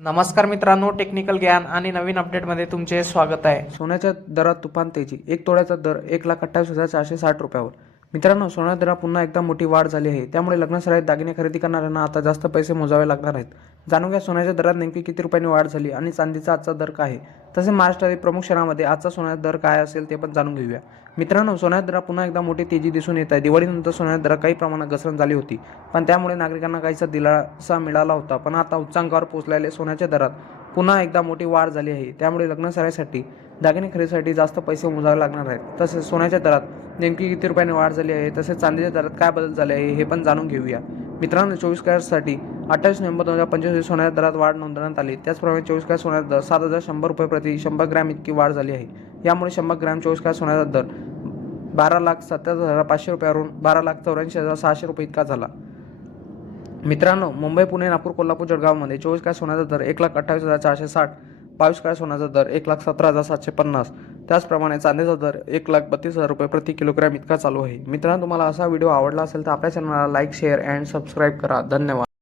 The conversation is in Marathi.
नमस्कार मित्रांनो, टेक्निकल ज्ञान आणि नवीन अपडेटमध्ये तुमचे स्वागत आहे. सोन्याच्या दरात तुफान तेजी. एक तोळ्याचा दर 1,28,460 रुपयावर. मित्रांनो, सोन्याच्या दरात पुन्हा एकदा मोठी वाढ झाली आहे. त्यामुळे लग्नासराईत दागिने खरेदी करणाऱ्यांना आता जास्त पैसे मोजावे लागणार आहेत. जाणून घ्या सोन्याच्या दरात नेमकी किती रुपयांनी वाढ झाली आणि चांदीचा आजचा दर काय आहे. तसेच महाराष्ट्रातील प्रमुख शहरांमध्ये आजचा सोन्याचा दर काय असेल ते पण जाणून घेऊया. मित्रांनो, सोन्याच्या दरात पुन्हा एकदा मोठी तेजी दिसून येत आहे. दिवाळीनंतर सोन्याच्या दरात काही प्रमाणात घसरण झाली होती, पण त्यामुळे नागरिकांना काहीसा दिलासा मिळाला होता. पण आता उच्चांकावर पोहोचलेल्या सोन्याच्या दरात पुन्हा एकदा मोठी वाढ झाली आहे. त्यामुळे लग्नासराईसाठी दागिने खरेदीसाठी जास्त पैसे मोजावे लागणार आहेत. तसेच सोन्याच्या दरात नेमकी किती रुपयांनी वाढ झाली आहे, तसेच चांदीच्या दरात काय बदल झाले आहे हे पण जाणून घेऊया. मित्रांनो, 24 कॅरेटसाठी 28 नोव्हेंबर 2025 सोन्याच्या दरात वाढ नोंदवण्यात आली. त्याचप्रमाणे 24 कॅरेट सोन्याचा दर 7,100 रुपये प्रति 100 ग्रॅम इतकी वाढ झाली आहे. यामुळे 100 ग्रॅम 24 कॅरेट सोन्याचा दर 12,70,500 रुपयावरून 12,84,600 रुपये इतका झाला. मित्रांनो, मुंबई, पुणे, नागपूर, कोल्हापूर, जळगावमध्ये 24 कॅरेट सोन्याचा दर 1,28,460, 22 कॅरेट सोन्याचा दर 1,17,750, त्याचप्रमाणे चांदीचा दर 1,32,000 रुपये प्रति किलोग्रॅम इतका चालू आहे. मित्रांनो, तुम्हाला असा व्हिडिओ आवडला असेल तर आपल्या चॅनलला लाईक, शेअर अँड सबस्क्राईब करा. धन्यवाद.